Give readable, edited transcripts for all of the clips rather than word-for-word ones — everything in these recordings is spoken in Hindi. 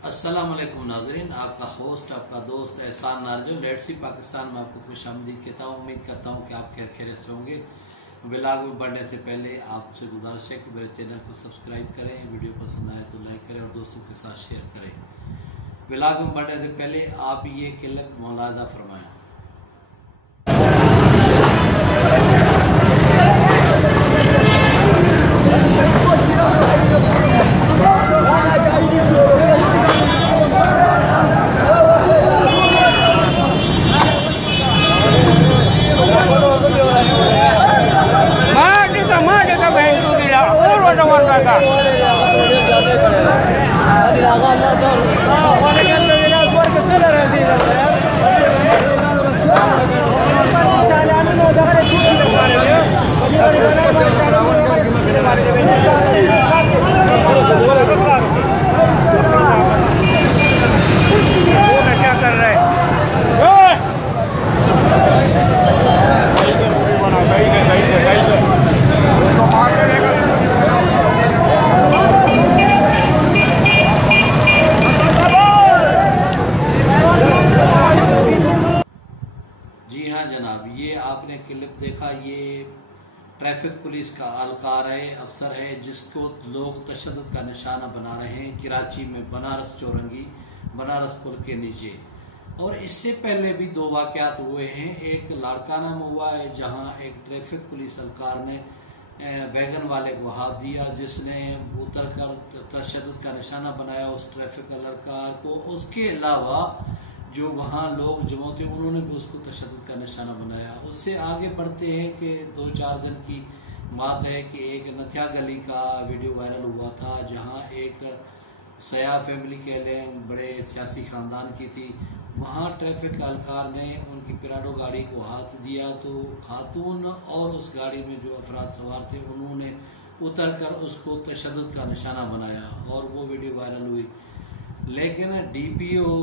अस्सलाम वालेकुम नाज़रीन, आपका होस्ट आपका दोस्त एहसान नारजो लेट्स सी पाकिस्तान में आपको खुशामदीद कहता हूँ। उम्मीद करता हूँ कि आप खैरियत से होंगे। व्लॉग में बढ़ने से पहले आपसे गुजारिश है कि मेरे चैनल को सब्सक्राइब करें, वीडियो पसंद आए तो लाइक करें और दोस्तों के साथ शेयर करें। व्लॉग में बढ़ने से पहले आप ये किल्लत मुलाहजा फरमाएँ। जी हाँ जनाब, ये आपने क्लिप देखा, ये ट्रैफिक पुलिस का एहलकार है, अफसर है, जिसको लोग तशद्दुद का निशाना बना रहे हैं कराची में, बनारस चौरंगी, बनारस पुल के नीचे। और इससे पहले भी दो वाक़यात हुए हैं। एक लाड़काना में हुआ है जहाँ एक ट्रैफिक पुलिस एहलकार ने वैगन वाले को हाथ दिया, जिसने उतर कर तशद्दुद का निशाना बनाया उस ट्रैफिक एहलकार को। उसके अलावा जो वहाँ लोग जमा थे उन्होंने भी उसको तशद्दुद का निशाना बनाया। उससे आगे बढ़ते हैं कि 2-4 दिन की बात है कि एक नथिया गली का वीडियो वायरल हुआ था, जहाँ एक सयाह फैमिली कह लें, बड़े सियासी ख़ानदान की थी। वहाँ ट्रैफिक एहलकार ने उनकी पिराडो गाड़ी को हाथ दिया तो खातून और उस गाड़ी में जो अफराद सवार थे उन्होंने उतर कर उसको तशद्दुद का निशाना बनाया और वो वीडियो वायरल हुई। लेकिन DPO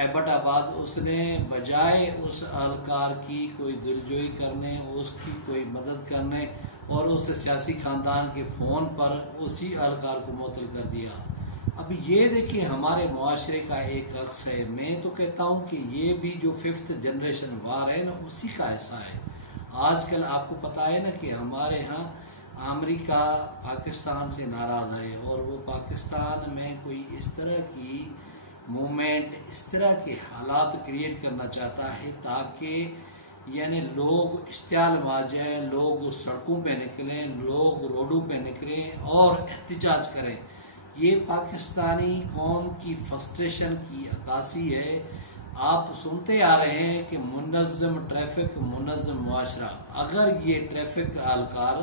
एबटाबाद उसने बजाय उस एहलकार की कोई दिलजोई करने, उसकी कोई मदद करने और उस सियासी ख़ानदान के फ़ोन पर उसी एहलकार को मुअत्तल कर दिया। अब ये देखिए हमारे मुआशरे का एक अक्स है। मैं तो कहता हूँ कि ये भी जो 5th जनरेशन वार है ना, उसी का हिस्सा है। आजकल आपको पता है ना कि हमारे यहाँ अमेरिका पाकिस्तान से नाराज़ है और वो पाकिस्तान में कोई इस तरह की मूवमेंट, इस तरह के हालात क्रिएट करना चाहता है ताकि यानी लोग इश्तियाल में आ जाए, लोग सड़कों पे निकलें, लोग रोडों पे निकलें और एहतजाज करें। ये पाकिस्तानी कौम की फ्रस्ट्रेशन की अक्कासी है। आप सुनते आ रहे हैं कि मुनज़्ज़म ट्रैफिक, मुनज़्ज़म मुआशरा। अगर ये ट्रैफिक एहलकार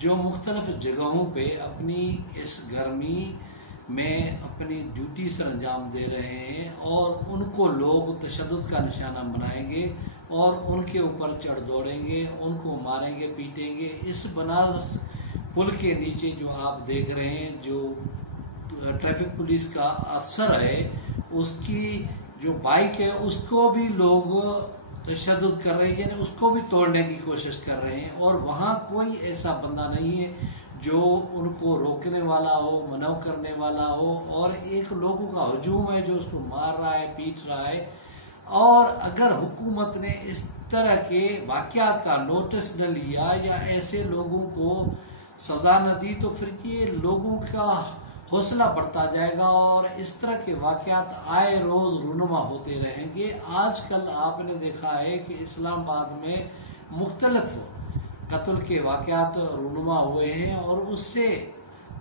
जो मुख्तलिफ जगहों पे अपनी इस गर्मी में अपनी ड्यूटी सर अंजाम दे रहे हैं और उनको लोग तशद्दुद का निशाना बनाएंगे और उनके ऊपर चढ़ दौड़ेंगे, उनको मारेंगे, पीटेंगे। इस बनारस पुल के नीचे जो आप देख रहे हैं, जो ट्रैफिक पुलिस का अफसर है, उसकी जो बाइक है उसको भी लोग तशद्दुद कर रहे हैं, यानी उसको भी तोड़ने की कोशिश कर रहे हैं। और वहाँ कोई ऐसा बंदा नहीं है जो उनको रोकने वाला हो, मना करने वाला हो। और एक लोगों का हजूम है जो उसको मार रहा है, पीट रहा है। और अगर हुकूमत ने इस तरह के वाक़यात का नोटिस न लिया या ऐसे लोगों को सज़ा न दी तो फिर ये लोगों का हौसला बढ़ता जाएगा और इस तरह के वाक़यात आए रोज़ रूनुमा होते रहेंगे। आजकल आपने देखा है कि इस्लामाबाद में मुख्तलिफ कत्ल के वाक़यात रूनुमा हुए हैं और उससे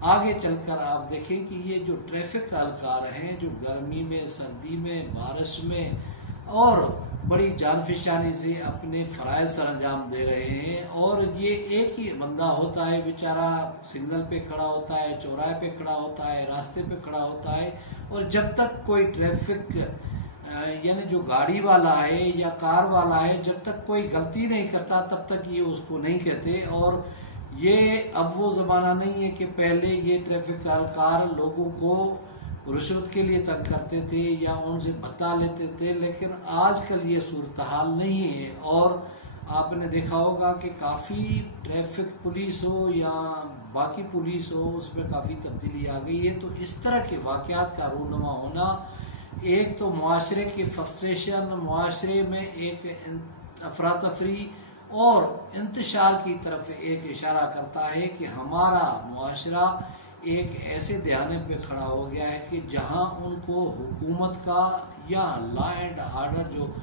आगे चलकर आप देखें कि ये जो ट्रैफिक एहलकार हैं जो गर्मी में, सर्दी में, बारिश में और बड़ी जानफिशानी से अपने फ़राइज़ सर अंजाम दे रहे हैं। और ये एक ही बंदा होता है बेचारा, सिग्नल पे खड़ा होता है, चौराहे पे खड़ा होता है, रास्ते पे खड़ा होता है। और जब तक कोई ट्रैफिक यानी जो गाड़ी वाला है या कार वाला है, जब तक कोई गलती नहीं करता तब तक ये उसको नहीं कहते। और ये अब वो ज़माना नहीं है कि पहले ये ट्रैफिक एहलकार लोगों को रिश्वत के लिए तंग करते थे या उनसे भत्ता लेते थे, लेकिन आजकल ये सूरत हाल नहीं है। और आपने देखा होगा कि काफ़ी ट्रैफिक पुलिस हो या बाकी पुलिस हो, उसमें काफ़ी तब्दीली आ गई है। तो इस तरह के वाक़यात का रूनुमा होना एक तो मुआशरे की फ्रस्ट्रेशन, मुआशरे में एक अफरा तफरी और इंतशार की तरफ एक इशारा करता है कि हमारा मुआशरा एक ऐसे दहाने पे खड़ा हो गया है कि जहां उनको हुकूमत का या लॉ एंड आर्डर जो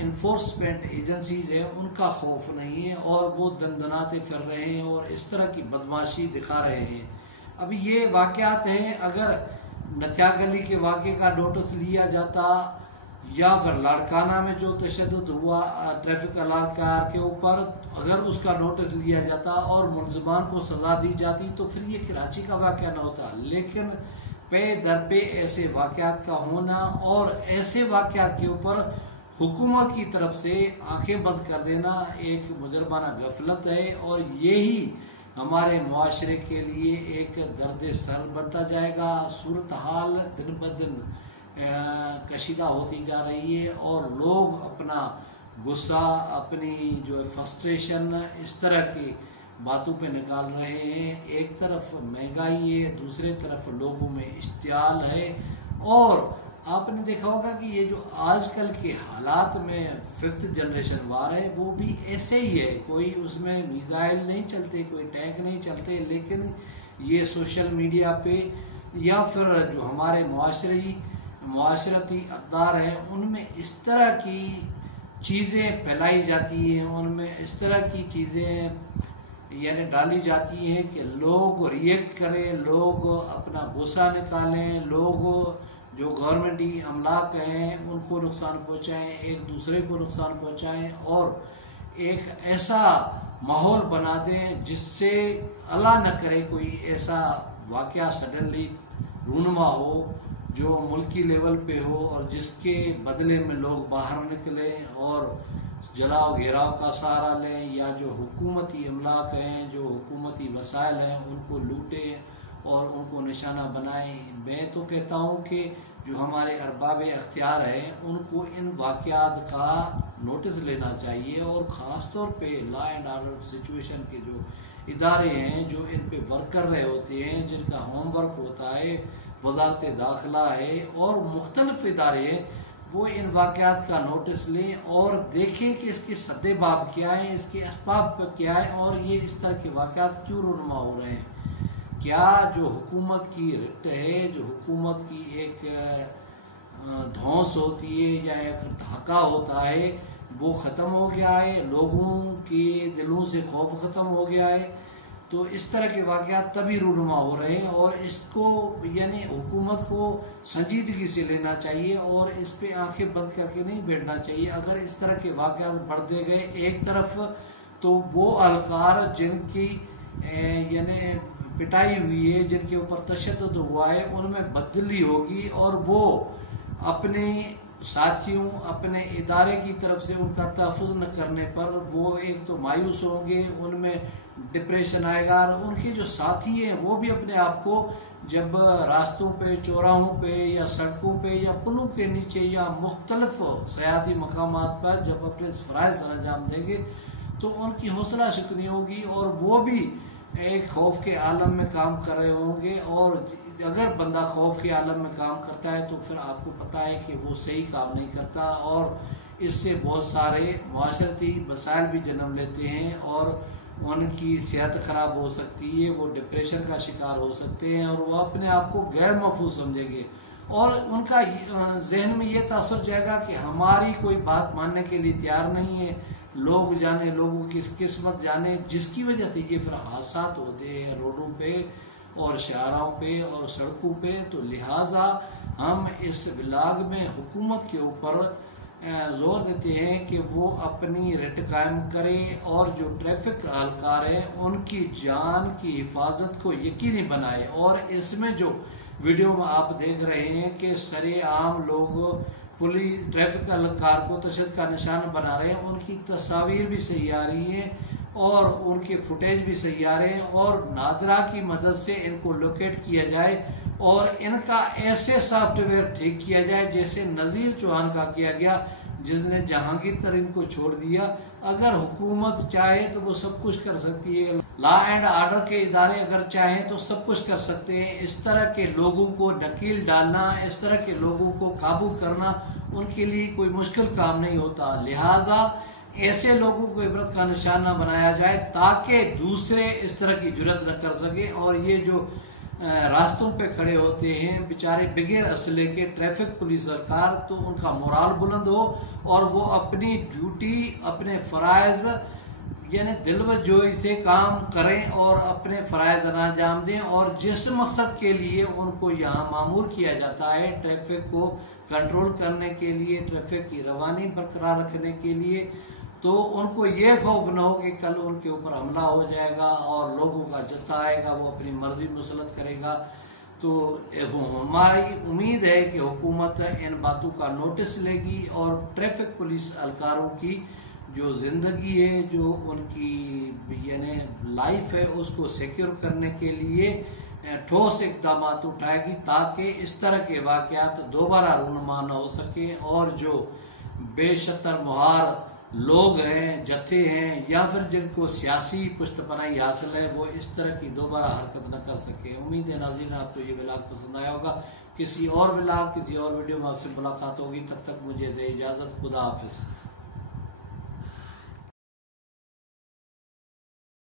इन्फोर्समेंट एजेंसीज है उनका खौफ नहीं है और वो दंदनाते फिर रहे हैं और इस तरह की बदमाशी दिखा रहे हैं। अभी ये वाक़यात हैं, अगर नथिया गली के वाक़े का नोटिस लिया जाता या फिर लाड़काना में जो तशद्दुद हुआ ट्रैफिक अहलकार के ऊपर, अगर उसका नोटिस लिया जाता और मुलज़मान को सज़ा दी जाती तो फिर ये कराची का वाक़या न होता। लेकिन पे दर पे ऐसे वाक़यात का होना और ऐसे वाक़यात के ऊपर हुकूमत की तरफ से आंखें बंद कर देना एक मुजरमाना गफलत है और यही हमारे मुआशरे के लिए एक दर्द सर बनता जाएगा। सूरत हाल दिन ब दिन कशीदा होती जा रही है और लोग अपना गुस्सा, अपनी जो फ्रस्ट्रेशन इस तरह की बातों पे निकाल रहे हैं। एक तरफ महंगाई है, दूसरे तरफ लोगों में इश्तियाल है और आपने देखा होगा कि ये जो आजकल के हालात में 5th जनरेशन वार है वो भी ऐसे ही है। कोई उसमें मिसाइल नहीं चलते, कोई टैंक नहीं चलते, लेकिन ये सोशल मीडिया पे या फिर जो हमारे मुआशरती अक़दार हैं उनमें इस तरह की चीज़ें फैलाई जाती हैं, उनमें इस तरह की चीज़ें यानी डाली जाती हैं कि लोग रिएक्ट करें, लोग अपना गुस्सा निकालें, लोग जो गवर्नमेंटी अमलाक हैं उनको नुकसान पहुँचाएँ, एक दूसरे को नुकसान पहुँचाएँ और एक ऐसा माहौल बना दें जिससे अल्लाह न करे कोई ऐसा वाक़या सडनली रूनुमा हो जो मुल्की लेवल पे हो और जिसके बदले में लोग बाहर निकले और जलाओ घेराव का सहारा लें या जो हुकूमती अमलाक हैं, जो हुकूमती वसाइल हैं उनको लूटें और उनको निशाना बनाएं। मैं तो कहता हूँ कि जो हमारे अरबाब अख्तियार हैं उनको इन वाक़यात का नोटिस लेना चाहिए और ख़ास तौर पे लॉ एंड आर्डर सिचुएशन के जो इदारे हैं जो इन पे वर्क कर रहे होते हैं, जिनका होमवर्क होता है, वज़ारत दाखिला है और मुख्तलिफ इदारे हैं, वो इन वाक़यात का नोटिस लें और देखें कि इसके सद्देबाब क्या है, इसके असबाब क्या है और ये इस तरह के वाक़यात क्यों रूनुमा हो रहे हैं। क्या जो हुकूमत की रिट है, जो हुकूमत की एक धौंस होती है या एक धाका होता है वो ख़त्म हो गया है, लोगों के दिलों से खौफ ख़त्म हो गया है। तो इस तरह के वाक़यात तभी रूनुमा हो रहे हैं और इसको यानी हुकूमत को संजीदगी से लेना चाहिए और इस पे आंखें बंद करके नहीं बैठना चाहिए। अगर इस तरह के वाक़यात बढ़ते गए एक तरफ तो वो अलकार जिनकी यानी पिटाई हुई है, जिनके ऊपर तशद्दुद हुआ है, उनमें बदली होगी और वो अपने साथियों, अपने इदारे की तरफ से उनका तहफ़्फ़ुज़ न करने पर वो एक तो मायूस होंगे, उनमें डिप्रेशन आएगा और उनके जो साथी हैं वो भी अपने आप को जब रास्तों पे, चौराहों पे या सड़कों पे या पुलों के नीचे या मुख्तलिफ सयाती मकामात पर जब अपने फ़राइज़ सर अंजाम देंगे तो उनकी हौसला शिकनी होगी और वो भी एक खौफ के आलम में काम कर रहे होंगे। और अगर बंदा खौफ के आलम में काम करता है तो फिर आपको पता है कि वो सही काम नहीं करता और इससे बहुत सारे माशरती मसाइल भी जन्म लेते हैं और उनकी सेहत ख़राब हो सकती है, वो डिप्रेशन का शिकार हो सकते हैं और वो अपने आप को गैर महफूज समझेंगे और उनका जहन में ये तासुर जाएगा कि हमारी कोई बात मानने के लिए तैयार नहीं है। लोग जाने, लोगों की किस्मत जाने, जिसकी वजह से ये फिर हादसात होते हैं रोडों पे और शहरों पे और सड़कों पे। तो लिहाजा हम इस ब्लॉग में हुकूमत के ऊपर ज़ोर देते हैं कि वो अपनी रिट कायम करें और जो ट्रैफिक एहलकार है उनकी जान की हिफाजत को यकीनी बनाए। और इसमें जो वीडियो में आप देख रहे हैं कि सरेआम लोग पुलिस ट्रैफिक एहलकार को तशद्दुद का निशान बना रहे हैं, उनकी तस्वीर भी सही आ रही है और उनके फुटेज भी सही आ रहे हैं और नादरा की मदद से इनको लोकेट किया जाए और इनका ऐसे सॉफ्टवेयर ठीक किया जाए जैसे नज़ीर चौहान का किया गया, जिसने जहांगीर तरीन को छोड़ दिया। अगर हुकूमत चाहे तो वो सब कुछ कर सकती है, लॉ एंड ऑर्डर के इदारे अगर चाहें तो सब कुछ कर सकते हैं। इस तरह के लोगों को नकील डालना, इस तरह के लोगों को काबू करना उनके लिए कोई मुश्किल काम नहीं होता। लिहाजा ऐसे लोगों को इबरत का निशाना बनाया जाए ताकि दूसरे इस तरह की जुर्रत न कर सके। और ये जो रास्तों पे खड़े होते हैं बेचारे बगैर असले के ट्रैफिक पुलिस सरकार, तो उनका मोराल बुलंद हो और वो अपनी ड्यूटी, अपने फ़राइज़ यानी दिलवजोई से काम करें और अपने फ़राइज़ अंजाम दें। और जिस मकसद के लिए उनको यहाँ मामूर किया जाता है, ट्रैफिक को कंट्रोल करने के लिए, ट्रैफिक की रवानी बरकरार रखने के लिए, तो उनको ये खौफ न हो कि कल उनके ऊपर हमला हो जाएगा और लोगों का जत्था आएगा, वो अपनी मर्जी मुसलत करेगा। तो हमारी उम्मीद है कि हुकूमत इन बातों का नोटिस लेगी और ट्रैफिक पुलिस एहलकारों की जो ज़िंदगी है, जो उनकी यानी लाइफ है, उसको सिक्योर करने के लिए ठोस इक़दाम उठाएगी ताकि इस तरह के वाक़यात दोबारा रूनुमा न हो सके। और जो बेशतर मुहार लोग हैं, जत्थे हैं, या फिर जिनको सियासी पुष्टपनाही हासिल है, वो इस तरह की दोबारा हरकत न कर सके। उम्मीद है नाज़रीन आपको ये व्लॉग पसंद आया होगा। किसी और व्लॉग, किसी और वीडियो में आपसे मुलाकात होगी। तब तक मुझे दे इजाज़त। खुदा हाफिज़।